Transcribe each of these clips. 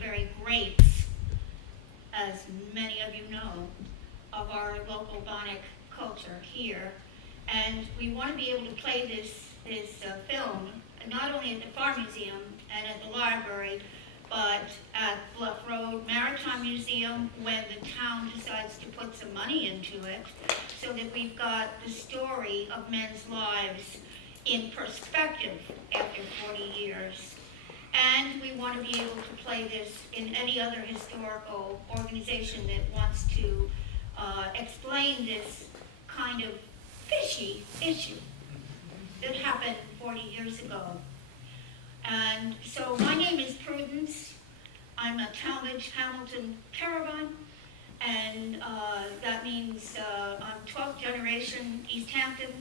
very greats, as many of you know, of our local Bonic culture here. And we want to be able to play this film, not only at the Farm Museum and at the library, but at Bluff Road Maritime Museum when the town decides to put some money into it, so that we've got the story of men's lives in perspective after 40 years. And we want to be able to play this in any other historical organization that wants to explain this kind of fishy issue that happened 40 years ago. And so my name is Prudence. I'm a Talmadge Hamilton caravan, and that means I'm 12th generation East Hampton,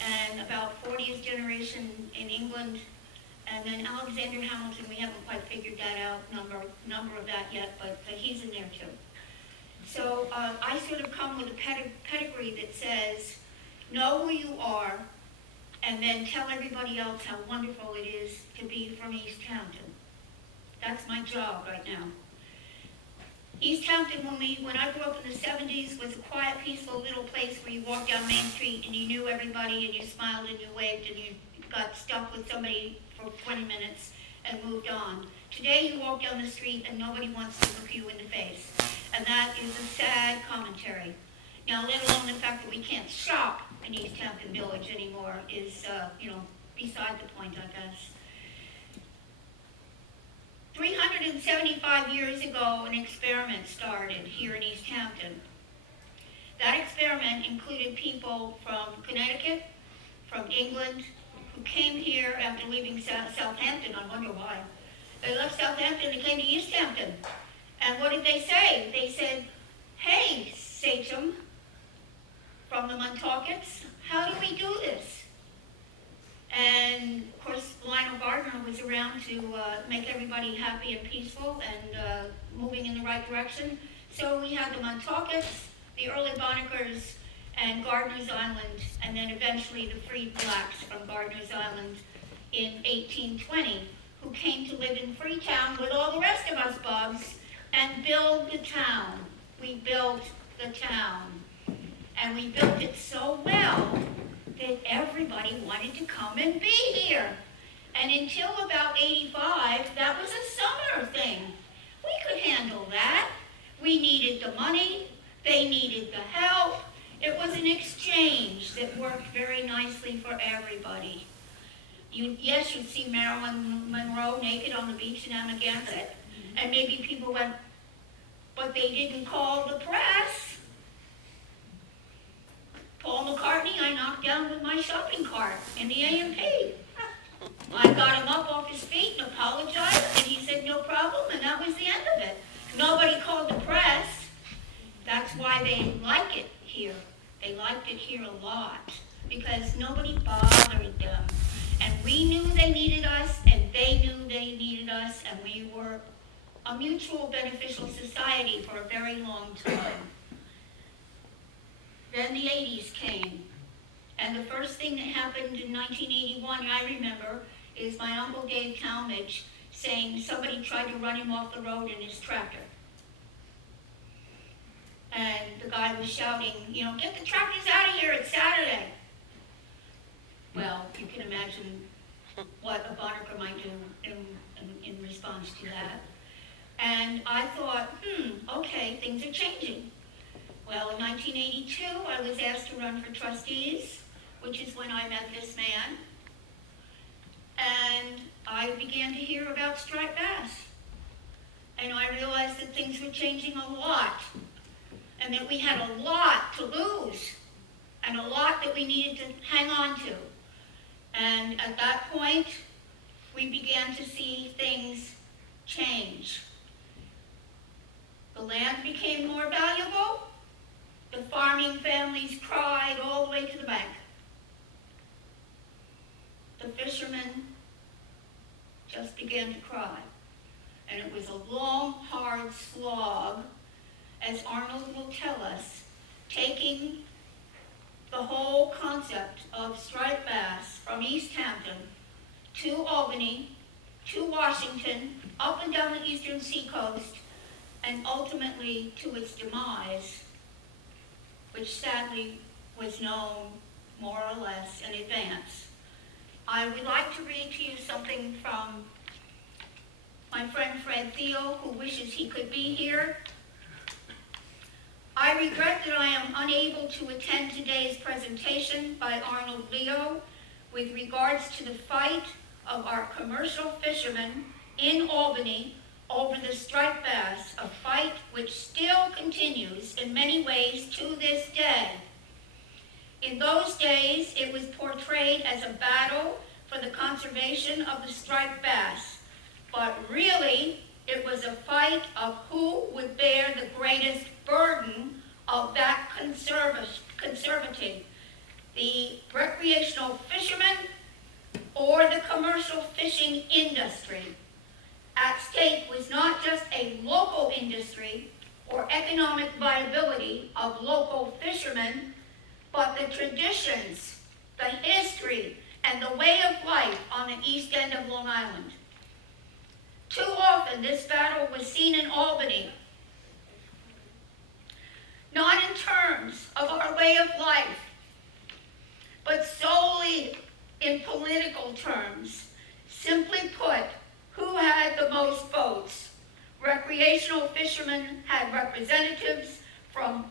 and about 40th generation in England, and then Alexander Hamilton, we haven't quite figured that out, number of that yet, but he's in there too. So I sort of come with a pedigree that says, know who you are, and then tell everybody else how wonderful it is to be from East Hampton. That's my job right now. East Hampton, when I grew up in the 70s, was a quiet, peaceful little place where you walked down Main Street and you knew everybody and you smiled and you waved and you got stuck with somebody for 20 minutes and moved on. Today you walk down the street and nobody wants to look you in the face. And that is a sad commentary. Now, let alone the fact that we can't shop in East Hampton Village anymore is, beside the point, I guess. 375 years ago, an experiment started here in East Hampton. That experiment included people from Connecticut, from England, who came here after leaving Southampton. I wonder why. They left Southampton and came to East Hampton. And what did they say? They said, hey, Sachem, from the Montaukets, how do we do this? And of course, Lionel Gardner was around to make everybody happy and peaceful and moving in the right direction. So we had the Montaukets, the early Bonikers, and Gardner's Island, and then eventually the freed blacks from Gardner's Island in 1820, who came to live in Freetown with all the rest of us bugs and build the town. We built the town. And we built it so well that everybody wanted to come and be here. And until about 85, that was a summer thing. We could handle that. We needed the money. They needed the help. It was an exchange that worked very nicely for everybody. Yes, you'd see Marilyn Monroe naked on the beach in Amagansett, and maybe people went, but they didn't call the press. Paul McCartney, I knocked down with my shopping cart in the A&P. I got him up off his feet and apologized, and he said no problem, and that was the end of it. Nobody called the press. That's why they like it here. They liked it here a lot, because nobody bothered them. And we knew they needed us, and they knew they needed us, and we were a mutual beneficial society for a very long time. Then the 80s came, and the first thing that happened in 1981, I remember, is my uncle Dave Talmadge saying somebody tried to run him off the road in his tractor. And the guy was shouting, get the tractors out of here, it's Saturday. Well, you can imagine what a Boniker might do in response to that. And I thought, okay, things are changing. Well, in 1982, I was asked to run for trustees, which is when I met this man. And I began to hear about striped bass. And I realized that things were changing a lot, and that we had a lot to lose, and a lot that we needed to hang on to. And at that point, we began to see things change. The land became more valuable. The farming families cried all the way to the bank. The fishermen just began to cry. And it was a long, hard slog, as Arnold will tell us, taking the whole concept of striped bass from East Hampton to Albany, to Washington, up and down the eastern seacoast, and ultimately to its demise, which sadly was known more or less in advance. I would like to read to you something from my friend Fred Thiel, who wishes he could be here. I regret that I am unable to attend today's presentation by Arnold Leo with regards to the fight of our commercial fishermen in Albany over the striped bass, a fight which still continues in many ways to this day. In those days, it was portrayed as a battle for the conservation of the striped bass, but really, it was a fight of who would bear the greatest burden of that conservity, the recreational fishermen or the commercial fishing industry. At stake was not just a local industry or economic viability of local fishermen, but the traditions, the history, and the way of life on the east end of Long Island. Too often, this battle was seen in Albany, not in terms of our way of life, but solely in political terms. Simply put, who had the most votes? Recreational fishermen had representatives from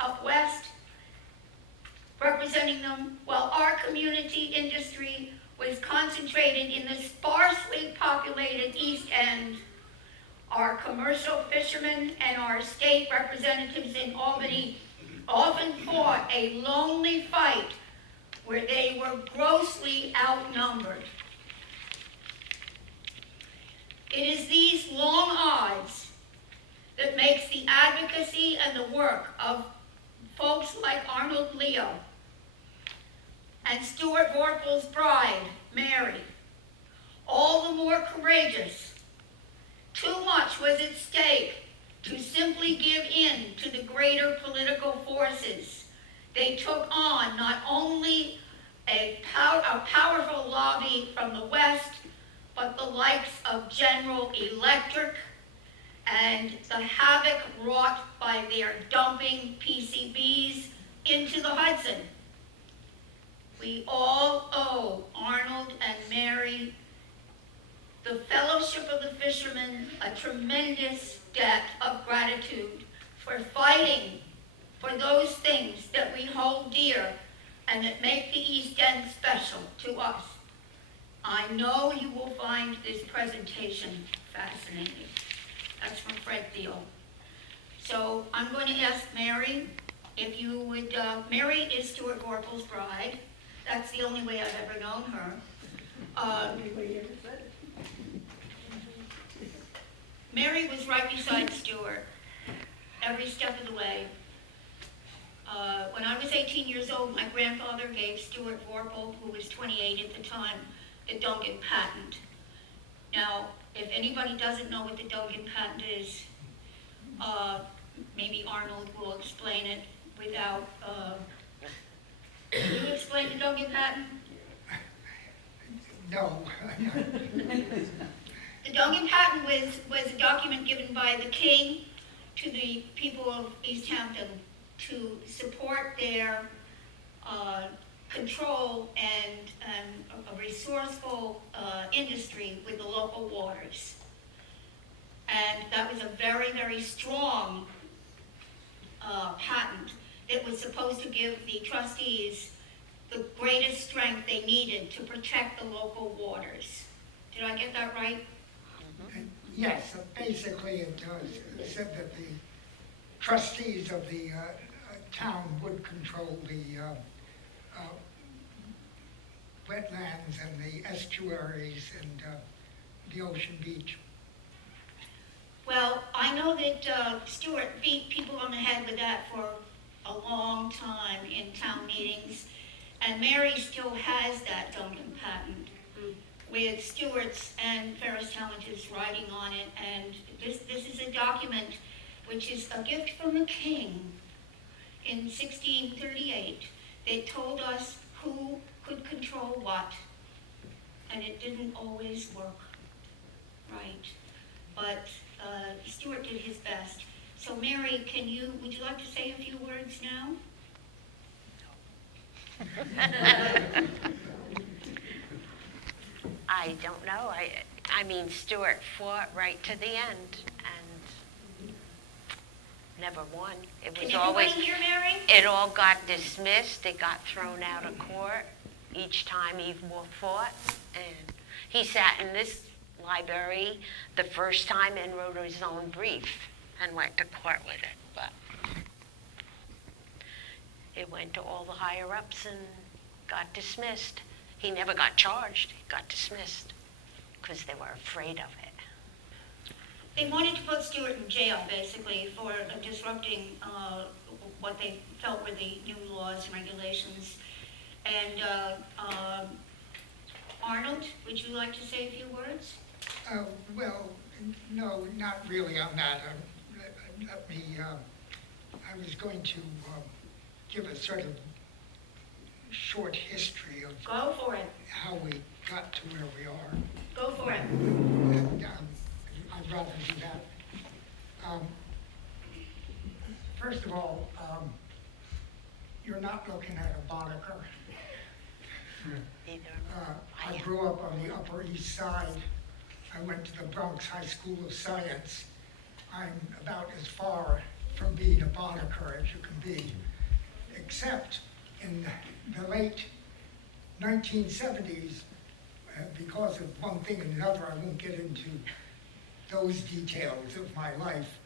up west representing them, while our community industry was concentrated in the sparsely populated East End. Our commercial fishermen and our state representatives in Albany often fought a lonely fight where they were grossly outnumbered. It is these long odds that makes the advocacy and the work of folks like Arnold Leo and Stuart Vorpal's bride, Mary, all the more courageous. Too much was at stake to simply give in to the greater political forces. They took on not only a powerful lobby from the West, but the likes of General Electric and the havoc wrought by their dumping PCBs into the Hudson. We all owe Arnold and Mary, the Fellowship of the Fishermen, a tremendous debt of gratitude for fighting for those things that we hold dear and that make the East End special to us. I know you will find this presentation fascinating. That's from Fred Thiel. So I'm going to ask Mary if you would, Mary is Stuart Vorpal's bride. That's the only way I've ever known her. Mary was right beside Stuart every step of the way. When I was 18 years old, my grandfather gave Stuart Vorpal, who was 28 at the time, the Duncan patent. Now, if anybody doesn't know what the Duncan patent is, maybe Arnold will explain it without, can you explain the Duncan patent? No. The Duncan patent was a document given by the king to the people of East Hampton to support their control and a resourceful industry with the local waters. And that was a very, very strong patent that was supposed to give the trustees the greatest strength they needed to protect the local waters. Did I get that right? Yes, basically it does. It said that the trustees of the town would control the wetlands and the estuaries and the ocean beach. Well, I know that Stuart beat people on the head with that for a long time in town meetings, and Mary still has that Duncan patent with Stuart's and Ferris Talmadge's writing on it, and this is a document which is a gift from the king in 1638. They told us who could control what, and it didn't always work. right. But Stuart did his best. So Mary, would you like to say a few words now? I don't know. I mean, Stuart fought right to the end and never won. It Can was everybody always, hear Mary? it all got dismissed. It got thrown out of court each time he fought. And he sat in this library the first time and wrote his own brief and went to court with it. But it went to all the higher ups and got dismissed. He never got charged. He got dismissed because they were afraid of it. They wanted to put Stuart in jail, basically, for disrupting what they felt were the new laws and regulations. And Arnold, would you like to say a few words? Well, no, not really on that. I was going to give a sort of short history of Go for it. how we got to where we are. Go for it. And I'd rather do that. First of all, you're not looking at a Boddicker. I grew up on the Upper East Side. I went to the Bronx High School of Science. I'm about as far from being a Boddicker as you can be, except in the late 1970s, because of one thing and another, I won't get into those details of my life,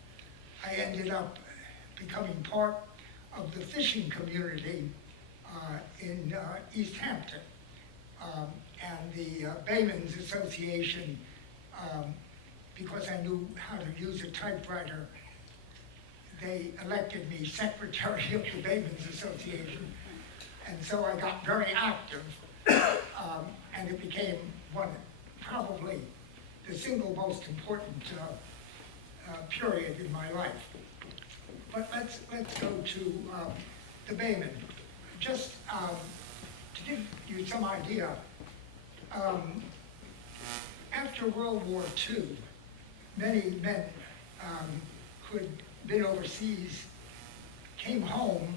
I ended up becoming part of the fishing community in East Hampton. And the Baymen's Association, because I knew how to use a typewriter, they elected me secretary of the Baymen's Association. And so I got very active, and it became probably the single most important period in my life. But let's go to the Baymen. Just to give you some idea, after World War II, many men who had been overseas came home,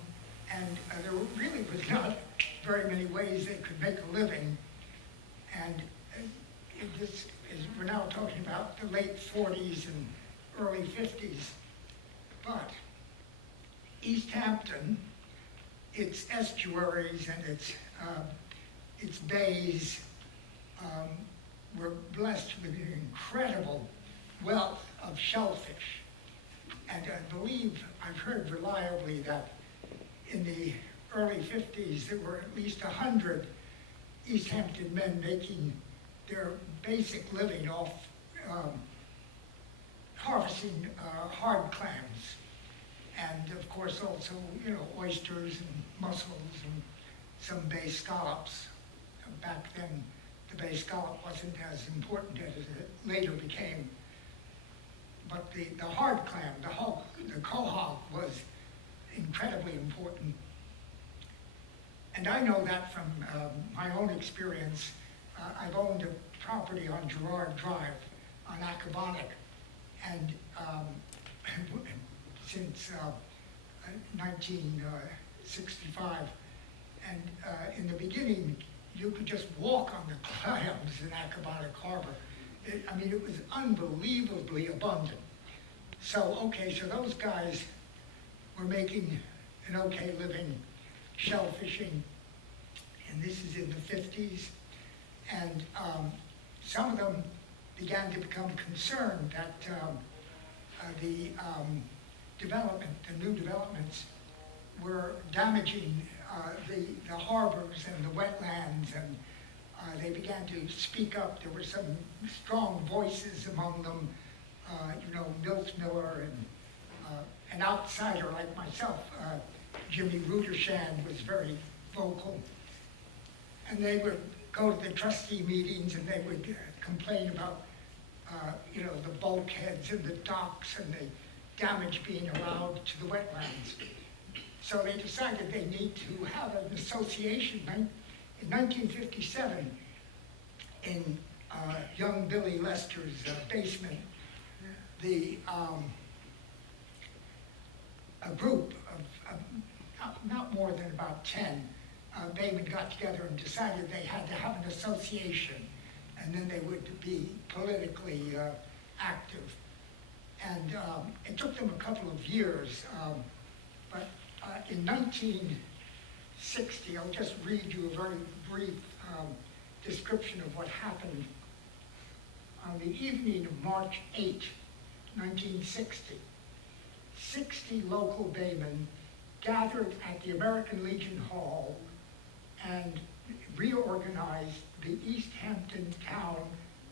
and there really was not very many ways they could make a living. And we're now talking about the late 40s and early 50s. But East Hampton, its estuaries and its bays were blessed with an incredible wealth of shellfish. And I believe, I've heard reliably that in the early 50s, there were at least 100 East Hampton men making their basic living off harvesting hard clams. And of course also, oysters and mussels and some bay scallops. Back then, the bay scallop wasn't as important as it later became. But the hard clam, the quahog, was incredibly important. And I know that from my own experience. I've owned a property on Girard Drive on Accabonac, and since 1965. And in the beginning, you could just walk on the clams in Accabonac Harbor. It was unbelievably abundant. So those guys were making an okay living shell fishing, and this is in the 50s. And some of them began to become concerned that the new developments were damaging the harbors and the wetlands, and they began to speak up. There were some strong voices among them, Milt Miller and an outsider like myself, Jimmy Rudershand was very vocal. And they would go to the trustee meetings and they would complain about, the bulkheads and the docks and the damage being allowed to the wetlands. So they decided they need to have an association. In 1957, in young Billy Lester's basement, a group of not more than about 10 baymen got together and decided they had to have an association, and then they would be politically active. And it took them a couple of years, but in 1960, I'll just read you a very brief description of what happened. On the evening of March 8, 1960, 60 local baymen gathered at the American Legion Hall and reorganized the East Hampton Town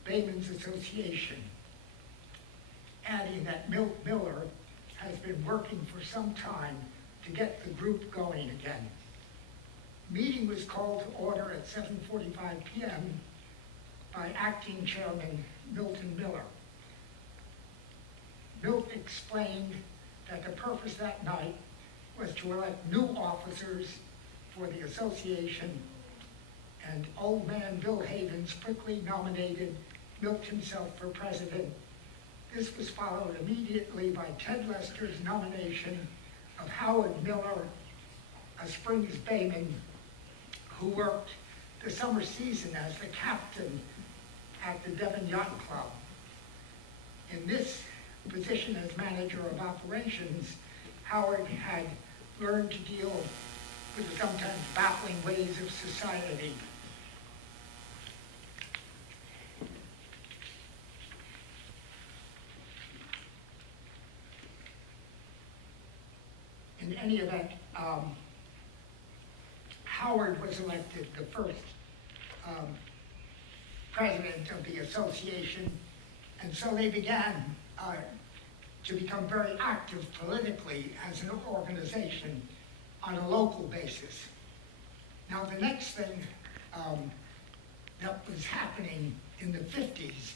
Baymen's Association, adding that Milt Miller has been working for some time to get the group going again. Meeting was called to order at 7:45 p.m. by acting chairman Milton Miller. Milt explained that the purpose that night was to elect new officers for the association, and old man Bill Havens quickly nominated Milt himself for president. This was followed immediately by Ted Lester's nomination of Howard Miller, a Springs bayman who worked the summer season as the captain at the Devon Yacht Club. In this position as manager of operations, Howard had learned to deal with the sometimes baffling ways of society. In any event, Howard was elected the first president of the association, and so they began to become very active politically as an organization on a local basis. Now, the next thing that was happening in the 50s,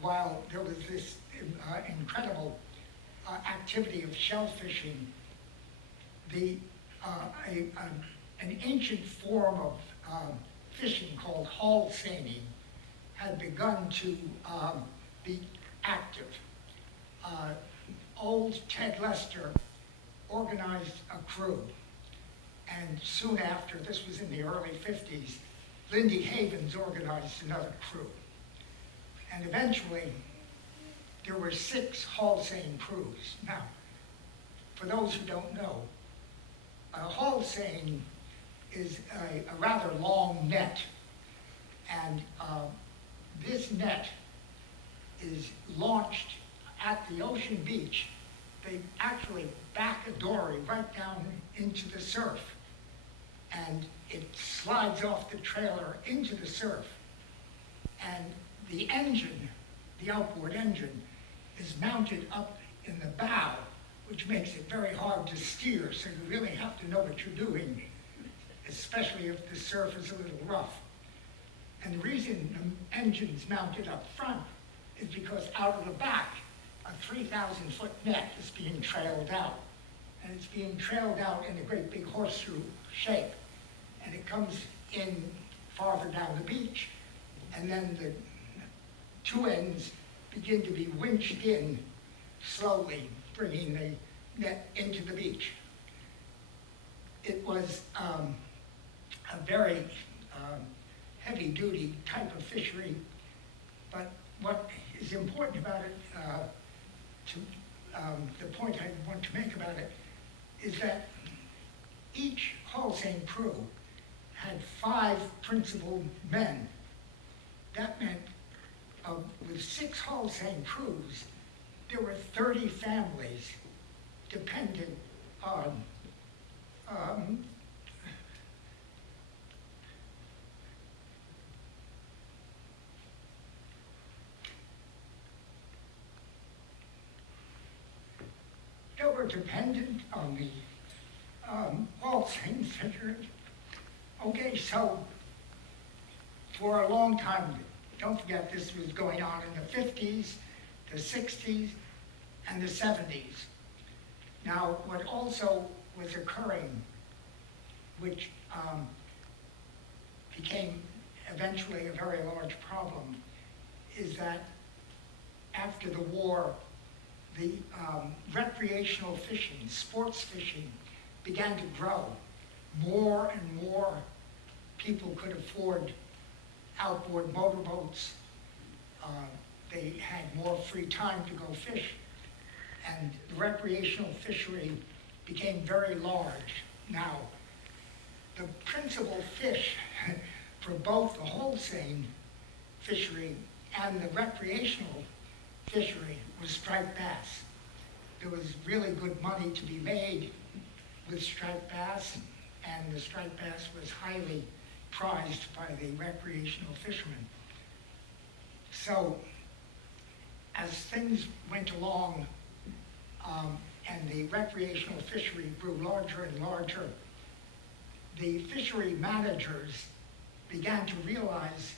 while there was this incredible activity of shell fishing, an ancient form of fishing called hull seining had begun to be active. Old Ted Lester organized a crew, and soon after, this was in the early 50s, Lindy Havens organized another crew. And eventually, there were 6 hull seine crews. Now, for those who don't know, a hull seine is a rather long net, and this net is launched at the ocean beach. They actually back a dory right down into the surf, and it slides off the trailer into the surf. And the engine, the outboard engine, is mounted up in the bow, which makes it very hard to steer, so you really have to know what you're doing, especially if the surf is a little rough. And the reason the engine's mounted up front is because out of the back, a 3,000-foot net is being trailed out. And it's being trailed out in a great big horseshoe shape. And it comes in farther down the beach, and then the 2 ends begin to be winched in slowly, bringing the net into the beach. It was a very heavy-duty type of fishery, but what is important about it, the point I want to make about it, is that each hull seine crew had 5 principal men. That meant with 6 hull seine crews, there were 30 families dependent on that were dependent on the hull seine fishery. Okay, so for a long time, don't forget this was going on in the 50s, the 60s, and the 70s. Now, what also was occurring, which became eventually a very large problem, is that after the war, the recreational fishing, sports fishing, began to grow. More and more people could afford outboard motorboats. They had more free time to go fish. And the recreational fishery became very large. Now, the principal fish for both the wholesale fishery and the recreational fishery was striped bass. There was really good money to be made with striped bass, and the striped bass was highly prized by the recreational fishermen. So, as things went along, and the recreational fishery grew larger and larger, the fishery managers began to realize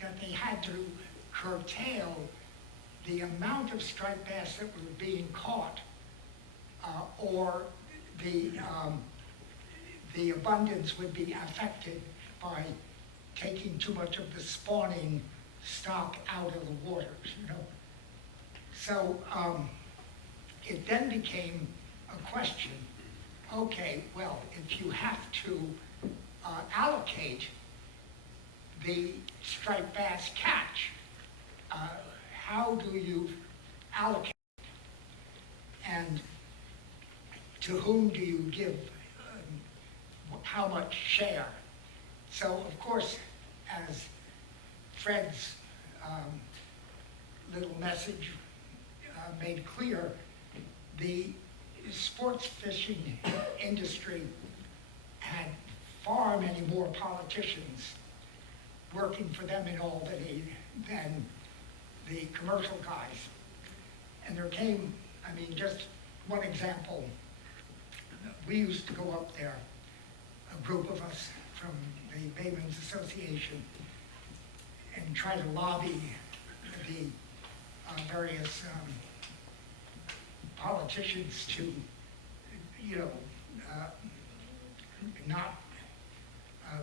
that they had to curtail the amount of striped bass that were being caught, or the abundance would be affected by taking too much of the spawning stock out of the waters, you know. So it then became a question, okay, well, if you have to allocate the striped bass catch, how do you allocate, and to whom do you give how much share? So, of course, as Fred's little message made clear, the sports fishing industry had far many more politicians working for them in Albany than the commercial guys. And there came, I mean, just one example, we used to go up there, a group of us from the Baymen's Association, and try to lobby the various politicians to, you know, not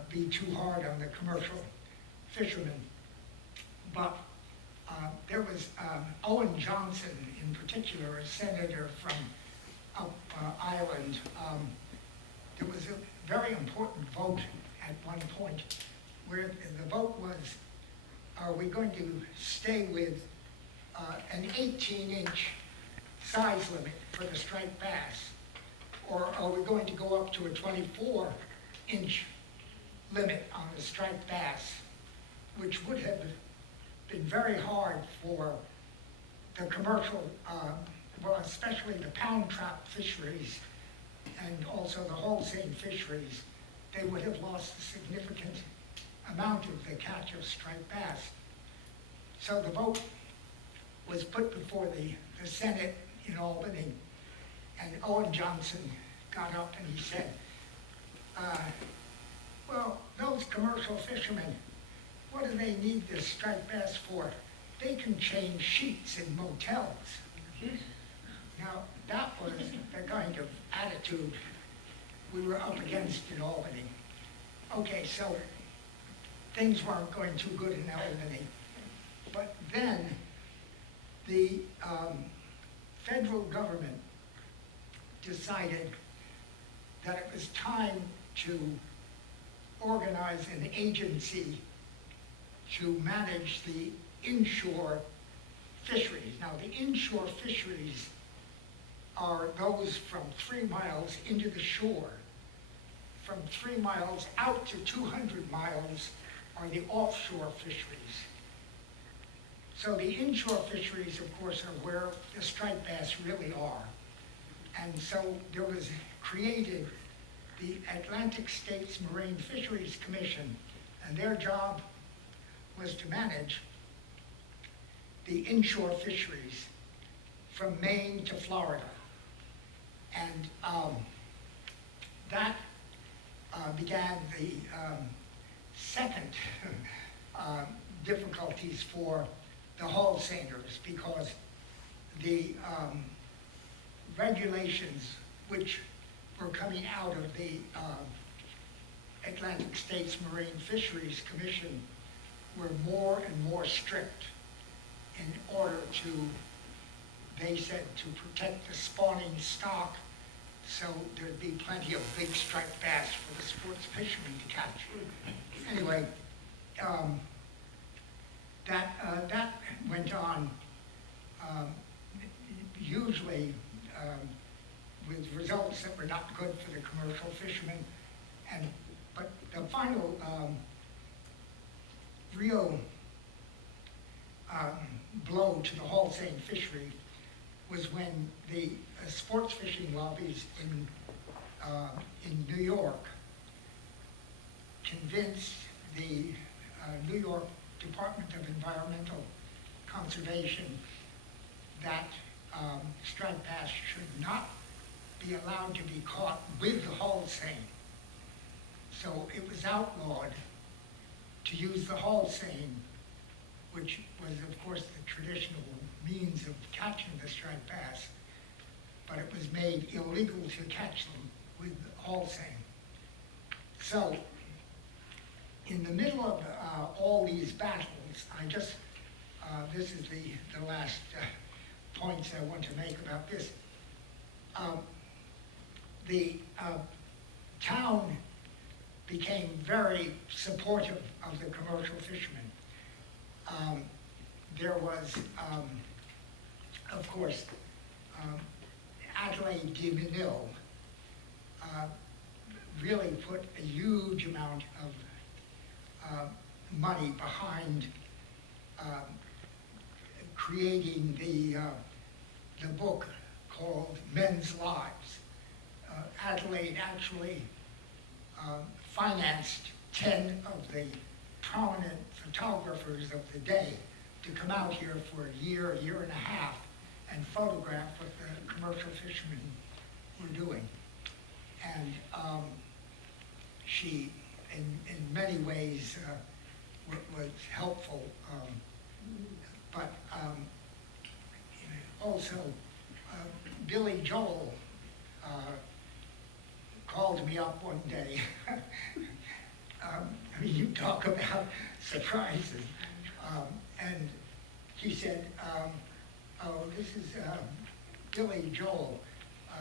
be too hard on the commercial fishermen. But there was Owen Johnson in particular, a senator from up Island. There was a very important vote at one point where the vote was, are we going to stay with an 18-inch size limit for the striped bass, or are we going to go up to a 24-inch limit on the striped bass, which would have been very hard for the commercial, well, especially the pound trout fisheries and also the wholesale fisheries. They would have lost a significant amount of the catch of striped bass. So the vote was put before the Senate in Albany, and Owen Johnson got up and he said, well, those commercial fishermen, what do they need this striped bass for? They can change sheets in motels. Now, that was the kind of attitude we were up against in Albany. Okay, so things weren't going too good in Albany. But then the federal government decided that it was time to organize an agency to manage the inshore fisheries. Now, the inshore fisheries are those from 3 miles into the shore. From 3 miles out to 200 miles are the offshore fisheries. So the inshore fisheries, of course, are where the striped bass really are. And so there was created the Atlantic States Marine Fisheries Commission, and their job was to manage the inshore fisheries from Maine to Florida. And that began the second difficulties for the wholesalers, because the regulations which were coming out of the Atlantic States Marine Fisheries Commission were more and more strict. in order to, they said, to protect the spawning stock, so there'd be plenty of big striped bass for the sports fishermen to catch. Anyway, that went on usually with results that were not good for the commercial fishermen. But the final real blow to the Hall Seining fishery was when the sports fishing lobbies in New York convinced the New York Department of Environmental Conservation that striped bass should not be allowed to be caught with the Hall Seining. So it was outlawed to use the Hall Seining, which was, of course, the traditional means of catching the striped bass, but it was made illegal to catch them with the Hall Seining. So, in the middle of all these battles, this is the last points I want to make about this. The town became very supportive of the commercial fishermen. There was, of course, Adelaide de Menil really put a huge amount of money behind creating the book called Men's Lives. Adelaide actually financed 10 of the prominent photographers of the day to come out here for a year and a half, and photograph what the commercial fishermen were doing. And she, in many ways, was helpful. But also, Billy Joel called me up one day. I mean, you talk about surprises. And he said, oh, this is Billy Joel.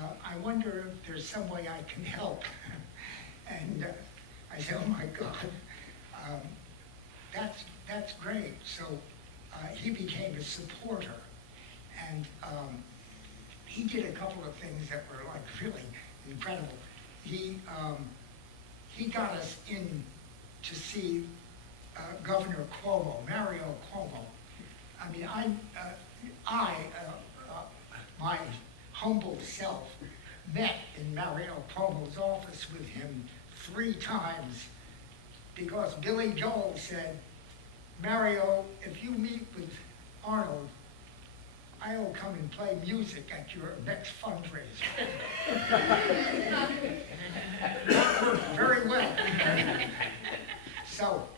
I wonder if there's some way I can help. And I said, oh my God, that's great. So he became a supporter. And he did a couple of things that were like really incredible. He got us in to see Governor Cuomo, Mario Cuomo. I mean, my humble self met in Mario Cuomo's office with him 3 times because Billy Joel said, Mario, if you meet with Arnold, I'll come and play music at your next fundraiser. That worked very well. So,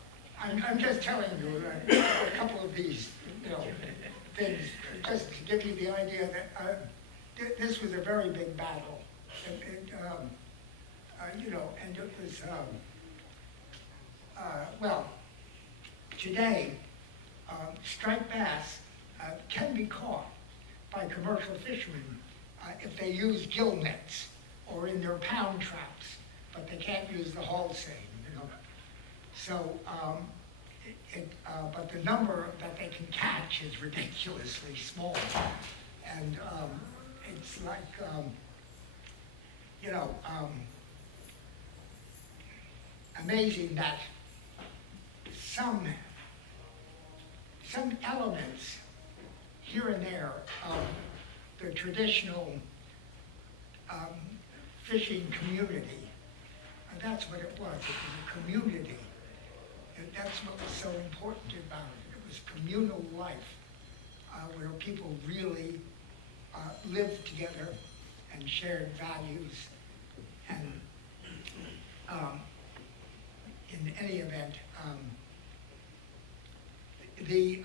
I'm just telling you a couple of these, things, just to give you the idea that this was a very big battle. And it was, well, today, striped bass can be caught by commercial fishermen if they use gill nets or in their pound traps, but they can't use the Hall Seining, So, but the number that they can catch is ridiculously small. And it's like, amazing that some elements here and there of the traditional fishing community, and that's what it was a community. And that's what was so important about it. It was communal life, where people really lived together and shared values. And in any event, the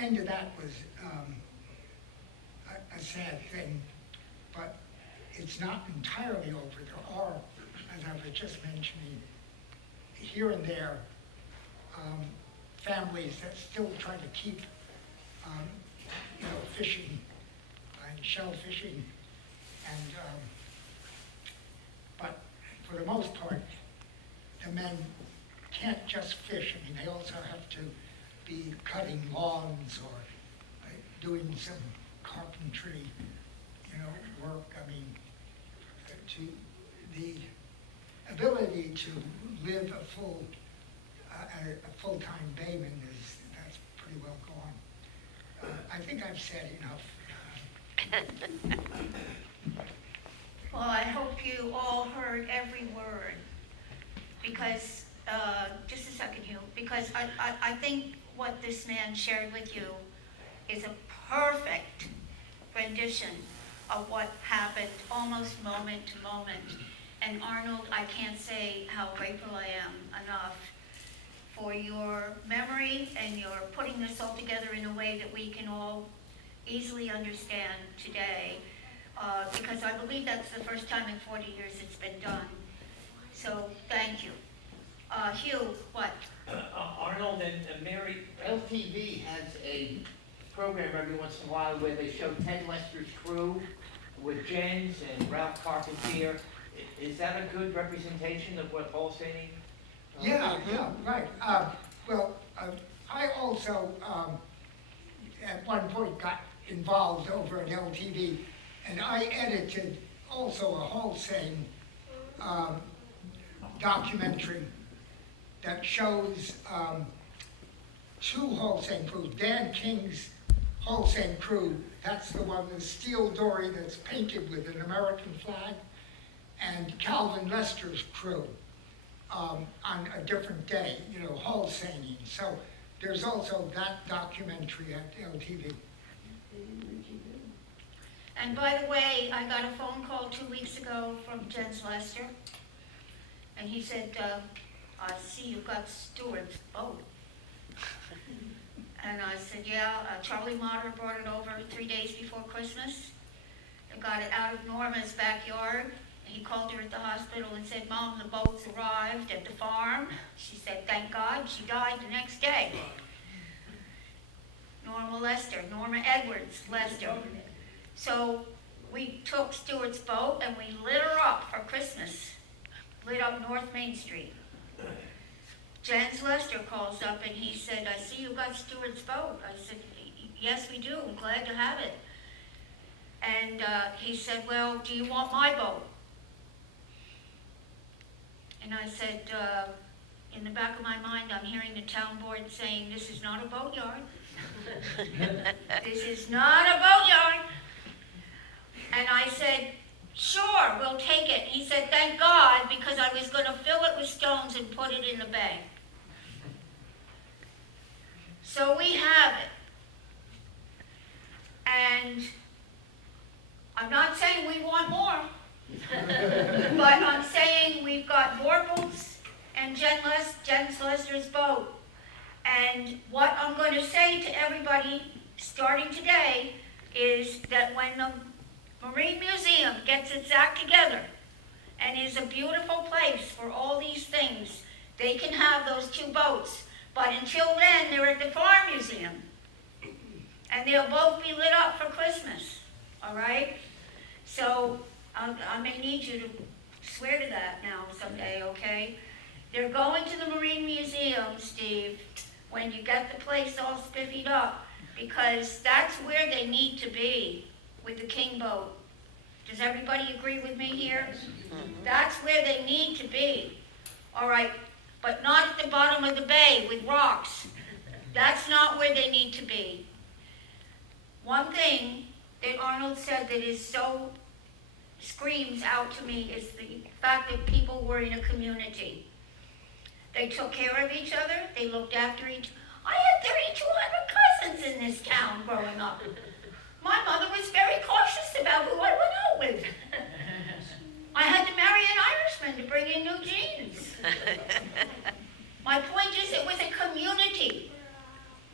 end of that was a sad thing, but it's not entirely over. There are, as I was just mentioning, here and there, families that still try to keep, fishing and shell fishing, and but for the most part, the men can't just fish. I mean, they also have to be cutting lawns or doing some carpentry, work. I mean, to the ability to live a full-time bayman that's pretty well gone. I think I've said enough. Well, I hope you all heard every word, because, just a second, Hugh, because I think what this man shared with you is a perfect rendition of what happened almost moment to moment. And Arnold, I can't say how grateful I am enough for your memory and your putting this all together in a way that we can all easily understand today, because I believe that's the first time in 40 years it's been done. So thank you. Hugh, what? Arnold and Mary, LTV has a program every once in a while where they show Ted Lester's crew with Jens and Ralph Carpentier. Is that a good representation of what Paul's saying? Yeah, right. I also, at one point, got involved over at LTV, and I edited also a Holstein documentary that shows two Holstein crews. Dan King's Holstein crew, that's the one, the steel dory that's painted with an American flag, and Calvin Lester's crew on a different day, Holsteining. So there's also that documentary at LTV. And by the way, I got a phone call 2 weeks ago from Jens Lester, and he said, I see you got Stuart's boat. And I said, yeah, Charlie Motter brought it over 3 days before Christmas. They got it out of Norma's backyard. He called her at the hospital and said, Mom, the boat's arrived at the farm. She said, thank God. She died the next day. Norma Edwards Lester. So we took Stuart's boat and we lit her up for Christmas. Lit up North Main Street. Jens Lester calls up and he said, I see you got Stuart's boat. I said, yes, we do. I'm glad to have it. And he said, well, do you want my boat? And I said, in the back of my mind, I'm hearing the town board saying, this is not a boatyard. This is not a boatyard. And I said, sure, we'll take it. He said, thank God, because I was going to fill it with stones and put it in the bay. So we have it. And I'm not saying we want more, but I'm saying we've got more boats and Jens Lester's boat. And what I'm going to say to everybody, starting today, is that when the Marine Museum gets its act together and is a beautiful place for all these things, they can have those two boats. But until then, they're at the Farm Museum. And they'll both be lit up for Christmas, all right? So I may need you to swear to that now someday, okay? They're going to the Marine Museum, Steve, when you get the place all spiffied up, because that's where they need to be with the King boat. Does everybody agree with me here? That's where they need to be, all right? But not at the bottom of the bay with rocks. That's not where they need to be. One thing that Arnold said that is so screams out to me is the fact that people were in a community. They took care of each other. They looked after each other. I had 3,200 cousins in this town growing up. My mother was very cautious about who I went out with. I had to marry an Irishman to bring in new genes. My point is, it was a community.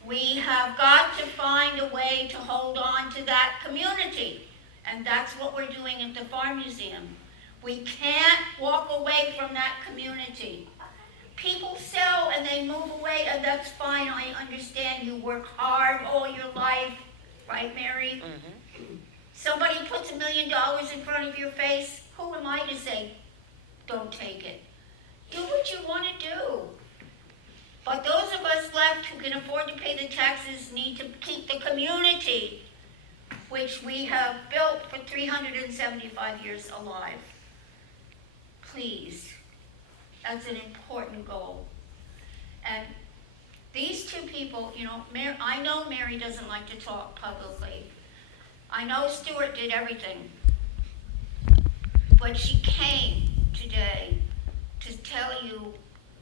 We have got to find a way to hold on to that community. And that's what we're doing at the Farm Museum. We can't walk away from that community. people sell and they move away, and that's fine. I understand you work hard all your life, right, Mary? Somebody puts $1 million in front of your face, who am I to say, don't take it? Do what you want to do. But those of us left who can afford to pay the taxes need to keep the community, which we have built for 375 years, alive. Please. That's an important goal. And these two people, you know, I know Mary doesn't like to talk publicly. I know Stuart did everything. But she came today to tell you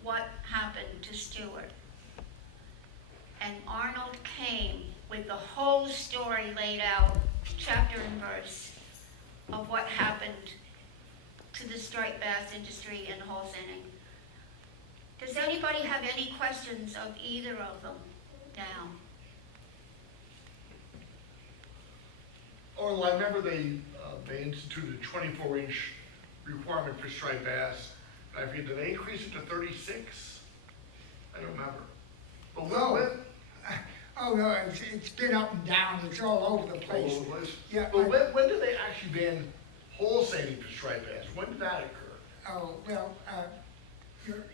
what happened to Stuart. And Arnold came with the whole story laid out, chapter and verse, of what happened to the striped bass industry in Seining. Does anybody have any questions of either of them now? Oh, I remember they instituted a 24-inch requirement for striped bass. I forget, did they increase it to 36? I don't remember. But Oh, no, it's been up and down, it's all over the place. all over the place? Yeah, But when did they actually ban wholesaling for striped bass? When did that occur? Oh, well,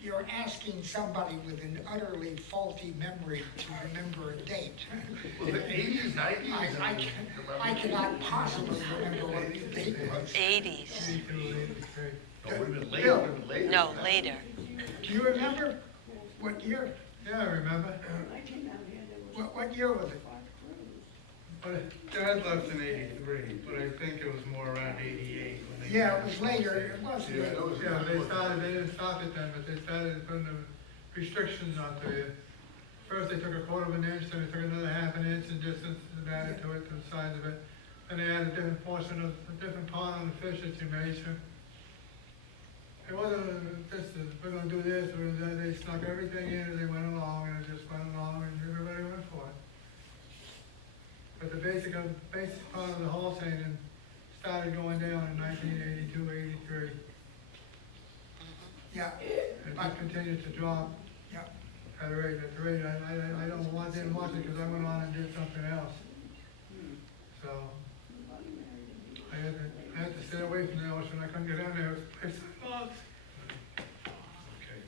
you're asking somebody with an utterly faulty memory to remember a date. Was it 80s, 90s? I cannot possibly remember what the date was. 80s. No, it would have been later. Bill. It would have been later. No, later. Do you remember what year? Yeah, I remember. What year was it? But Dad left in '83, but I think it was more around '88 when they. Yeah, it was later, it was Yeah, later. that was- Yeah, they didn't stop it then, but they started putting the restrictions onto you. First they took a quarter of an inch, then they took another half an inch in distance and added to it, to the size of it. Then they added a different portion of, a different part on the fish that you measure. It wasn't just, we're gonna do this, we're gonna do that. They snuck everything in as they went along, and it just went along, and everybody went for it. But the basic part of the wholesaling started going down in 1982, 83. Yeah, It just continued to drop yeah. at a rate, I didn't watch it because I went on and did something else. So, I had to stay away from the ocean, I couldn't get down there, it was a place I loved. Okay.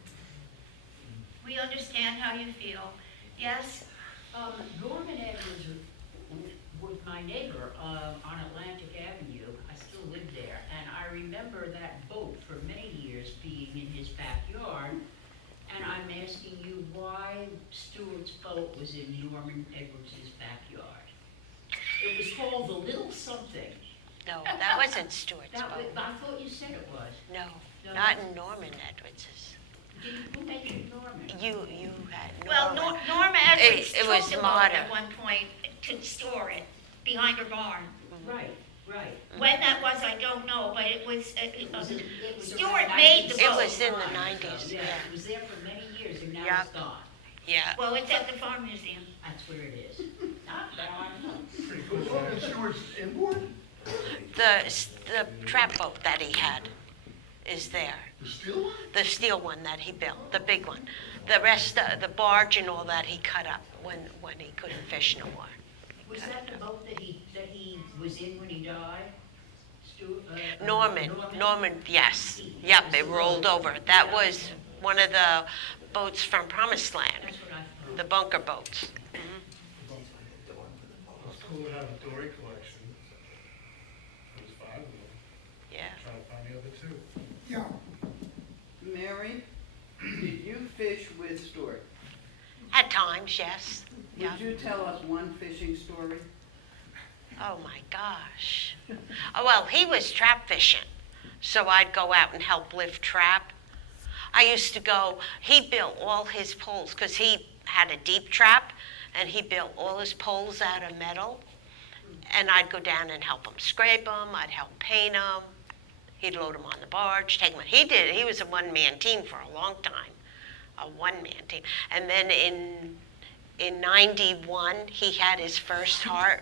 We understand how you feel. Yes? Norman Edwards was my neighbor on Atlantic Avenue. I still live there, and I remember that boat for many years being in his backyard. And I'm asking you why Stewart's boat was in Norman Edwards' backyard. It was called the Little Something. No, that wasn't Stuart's I boat. thought you said it was. No, No. not in Norman Edwards's. Who mentioned Norman? You had Well, Norman. Norma Edwards It was took the boat Marta. at one point to store it behind her barn. Right, right. When that was, I don't know, but it was, It was Stuart around made the It boat. was in the 1965, 90s, so, yeah. It was there for many years, and now Yeah. it's gone. Yeah. Well, it's at the Farm Museum. That's where it is. Not that I know. Pretty cool. Was Logan Stewart's inboard? The trap boat that he had is there. The steel one? The steel one that he built, the big one. The rest, the barge and all that, he cut up when he couldn't fish no more. Was that the boat that he was in when he died? Norman, yes. Yep, it rolled over. That was one of the boats from Promised Land, That's what I thought. the bunker boats. It's cool to have a dory collection. There was 5 of them, Yeah. trying to find the other 2. Yeah, Mary, did you fish with Stuart? At times, yes. Yeah. Would you tell us one fishing story? Oh my gosh. Oh, well, he was trap fishing, so I'd go out and help lift trap. I used to go, he built all his poles, because he had a deep trap, and he built all his poles out of metal, and I'd go down and help him scrape them, I'd help paint them. He'd load them on the barge, take them. He was a one-man team for a long time, a one-man team. And then in 91, he had his first heart.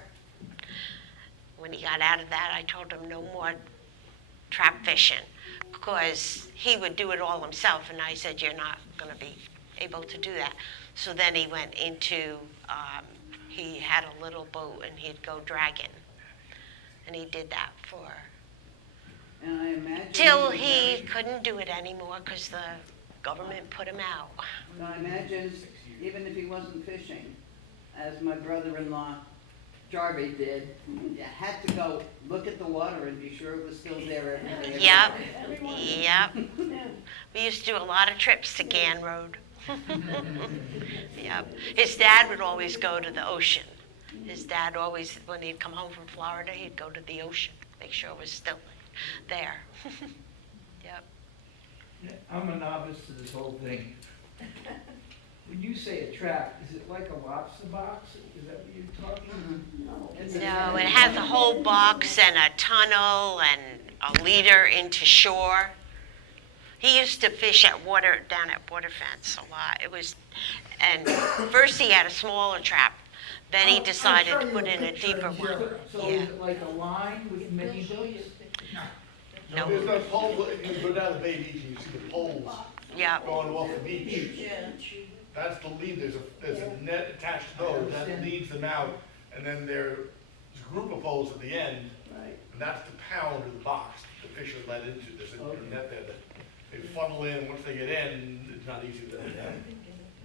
When he got out of that, I told him no more trap fishing, because he would do it all himself, and I said, you're not going to be able to do that. So then he went into, he had a little boat, and he'd go dragging. And he did that for, And I imagine. till was he very- couldn't do it anymore because the government put him out. And I imagine, even if he wasn't fishing, as my brother-in-law Jarvie did, you had to go look at the water and be sure it was still there every day. Yep, We used to do a lot of trips to Gann Road. Yep. His dad would always go to the ocean. His dad always, when he'd come home from Florida, he'd go to the ocean, make sure it was still there. Yep. I'm a novice to this whole thing. When you say a trap, is it like a lobster box? Is that what you're talking about? No, it has a whole box and a tunnel and a leader into shore. He used to fish down at Water Fence a lot. It was, and first he had a smaller trap, then he decided to put in a deeper one. So Yeah. is it like a line with many hooks? No. There's no pole, if you go down the Bay Beach and you see the poles Yeah. going off the beach. That's the lead, there's a net attached to those, that leads them out, and then there's a group of poles at the end, and that's the pound of the box the fish are let into. There's a net there that they funnel in, once they get in, it's not easy to let it out.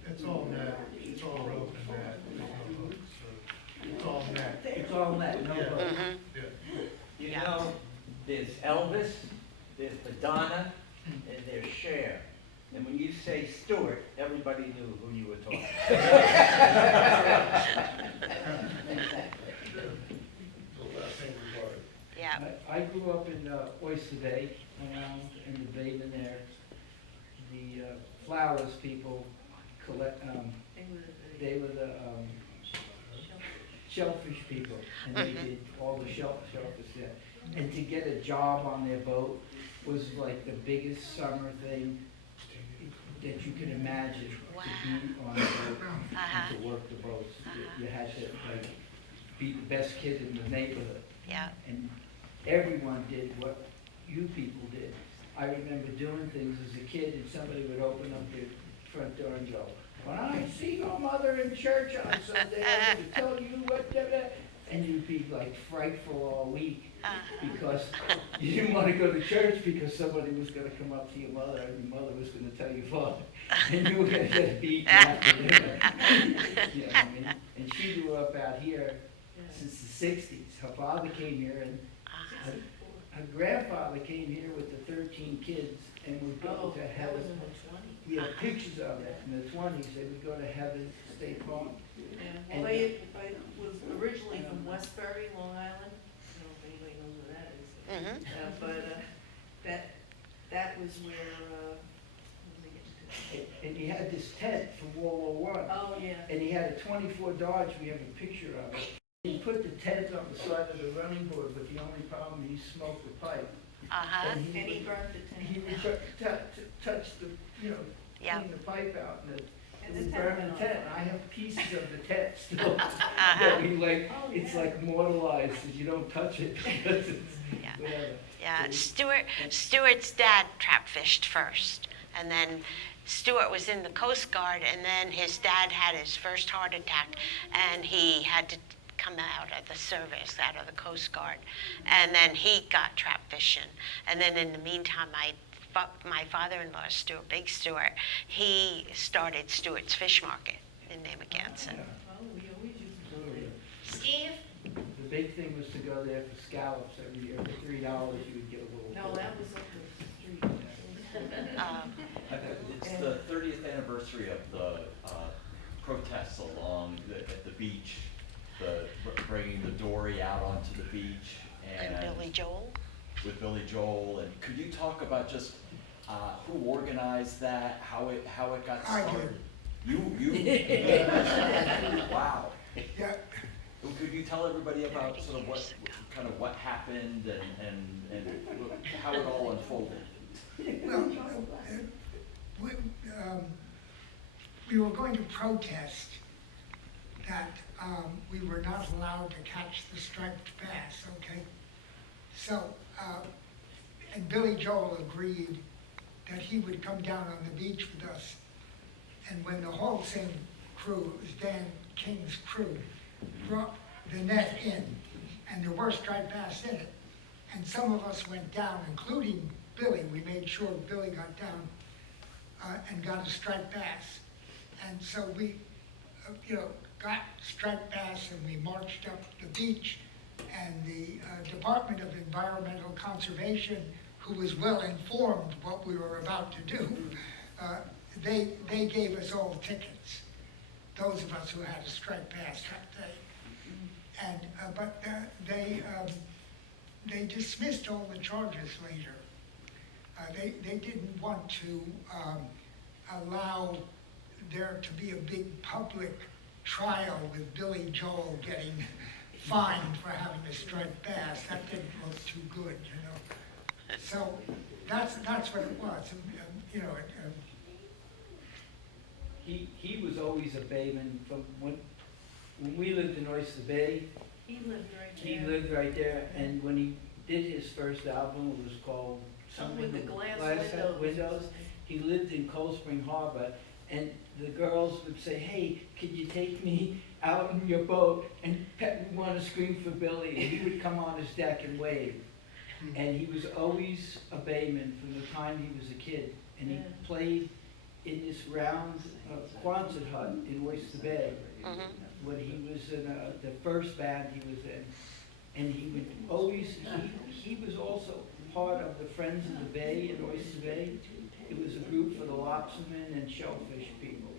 It's all net, it's all rope and net, there's no hooks, so it's all net. It's all net, no hooks. Mhm. Yeah. You Yeah. know, there's Elvis, there's Madonna, and there's Cher. And when you say Stewart, everybody knew who you were talking The last thing required. Yeah. I grew up in Oyster Bay, around in the bay in there. The flowers people collect, they were the shellfish people, and they did all the shellfish there. And to get a job on their boat was like the biggest summer thing that you could imagine, Wow. to be on a boat Uh-huh. and to work the boats. You had to like be the best kid in the neighborhood. Yeah. And everyone did what you people did. I remember doing things as a kid, and somebody would open up their front door and go, "When I see your mother in church on Sunday, I'm going to tell you what," and you'd be like frightful all week because you didn't want to go to church because somebody was going to come up to your mother, and your mother was going to tell your father, and you were going to get beaten after dinner. You know, and she grew up out here since the 60s. Her father came here, and her grandfather came here with the 13 kids and would go to heaven. We have pictures of it in the 20s. They would go to Heaven State Park. Well, I was originally from Westbury, Long Island. I don't know if anybody knows where that is. Mhm. But that was where, what was I getting And he had this tent from World War to? I. Oh, yeah. And he had a 24 Dodge. We have a picture of it. He put the tent on the side of the running board, but the only problem, he smoked the pipe. Uh-huh. And And he would- burnt the he tent. would touch the, Yeah. clean the pipe out, and it And would the burn tent the went tent. I have pieces of the tent still. Uh-huh. That we like, Oh, it's yeah. like mortalized, and you don't touch it because it's, Yeah. whatever. Yeah, So Stuart's dad trap fished first, and then Stuart was in the Coast Guard, and then his dad had his first heart attack, and he had to come out of the service, out of the Coast Guard, and then he got trap fishing, and then in the meantime, my father-in-law, Stuart, Big Stuart, he started Stuart's Fish Market in Namaganset. Oh, we always used to do that. Steve? The big thing was to go there for scallops every year. For $3, you would get a little. No, that was up the street. It's the 30th anniversary of the protests along at the beach, bringing the dory out onto the beach. And Billy Joel? With Billy Joel, and could you talk about just who organized that, how it got I started? did. You? Wow. Yeah, Well, could you tell everybody about 30 sort of years what happened and how it all unfolded? well, we were going to protest that we were not allowed to catch the striped bass, okay? So And Billy Joel agreed that he would come down on the beach with us. And when the whole same crew, it was Dan King's crew, brought the net in, and there were striped bass in it. And some of us went down, including Billy. We made sure Billy got down and got a striped bass. And so we, got striped bass, and we marched up the beach. And the Department of Environmental Conservation, who was well informed what we were about to do, they gave us all tickets. Those of us who had a striped bass that day. And but they dismissed all the charges later. They didn't want to allow there to be a big public trial with Billy Joel getting fined for having a striped bass. That didn't look too good, So that's what it was. He was always a bayman from when we lived in Oyster Bay. He lived right He there. lived right there, and when he did his first album, it was called Something with the glass windows. Windows. He lived in Cold Spring Harbor, and the girls would say, "Hey, could you take me out in your boat and pet me, want to scream for Billy?" And he would come on his deck and wave. And he was always a bayman from the time he was a kid, and he played in this round Quonset hut in Oyster Bay. When he was in the first band he was in, and he would always, he was also part of the Friends of the Bay in Oyster Bay. It was a group for the lobstermen and shellfish people,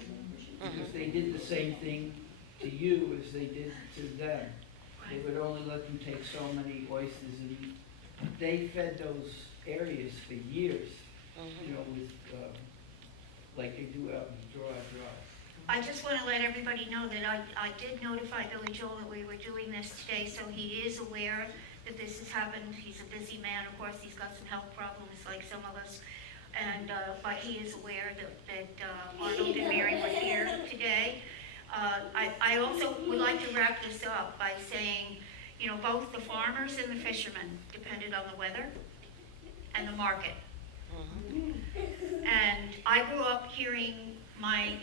because they did the same thing to you as they did to them. They would only let them take so many oysters, and they fed those areas for years, with, like they do out in Dry. I just want to let everybody know that I did notify Billy Joel that we were doing this today, so he is aware that this has happened. He's a busy man, of course, he's got some health problems like some of us, and but he is aware that Arnold and Mary were here today. I also would like to wrap this up by saying, both the farmers and the fishermen depended on the weather and the market. And I grew up hearing my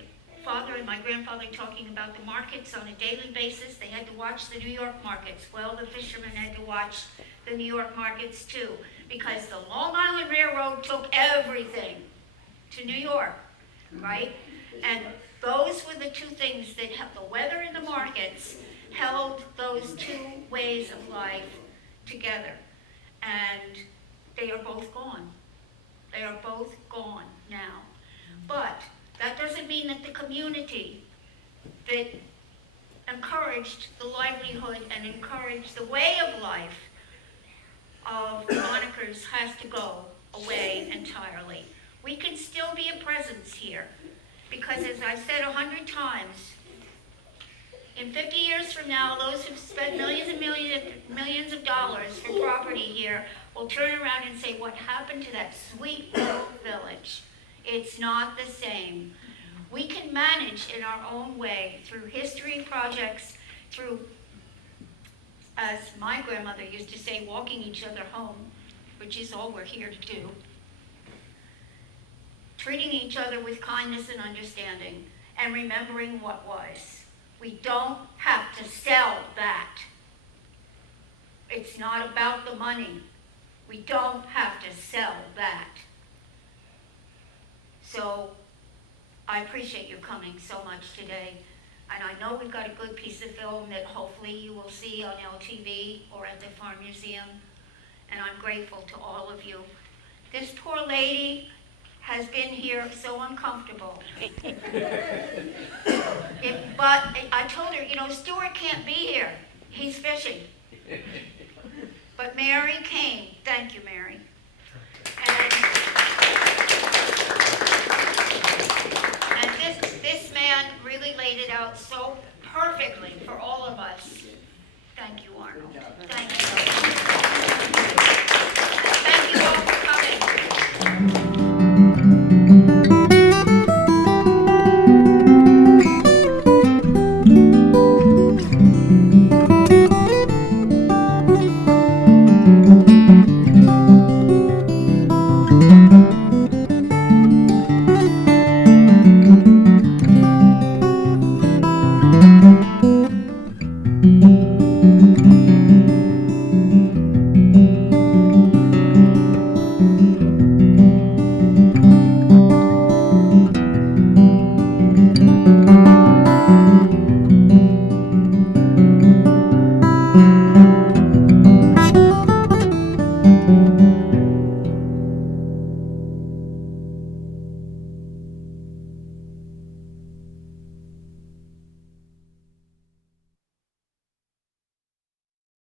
father and my grandfather talking about the markets on a daily basis. They had to watch the New York markets. Well, the fishermen had to watch the New York markets too, because the Long Island Railroad took everything to New York, right? And those were the two things that the weather and the markets held those two ways of life together. And they are both gone. They are both gone now. But that doesn't mean that the community that encouraged the livelihood and encouraged the way of life of the Monikers has to go away entirely. We can still be a presence here, because as I've said 100 times, in 50 years from now, those who've spent millions and millions of dollars for property here will turn around and say, what happened to that sweet little village? It's not the same. We can manage in our own way through history projects, through, as my grandmother used to say, walking each other home, which is all we're here to do. Treating each other with kindness and understanding, and remembering what was. We don't have to sell that. It's not about the money. We don't have to sell that. So I appreciate your coming so much today. And I know we've got a good piece of film that hopefully you will see on LTV or at the Farm Museum. And I'm grateful to all of you. This poor lady has been here so uncomfortable. But I told her, Stuart can't be here. He's fishing. But Mary came. Thank you, Mary. And this man really laid it out so perfectly for all of us. Thank you, Arnold. Thank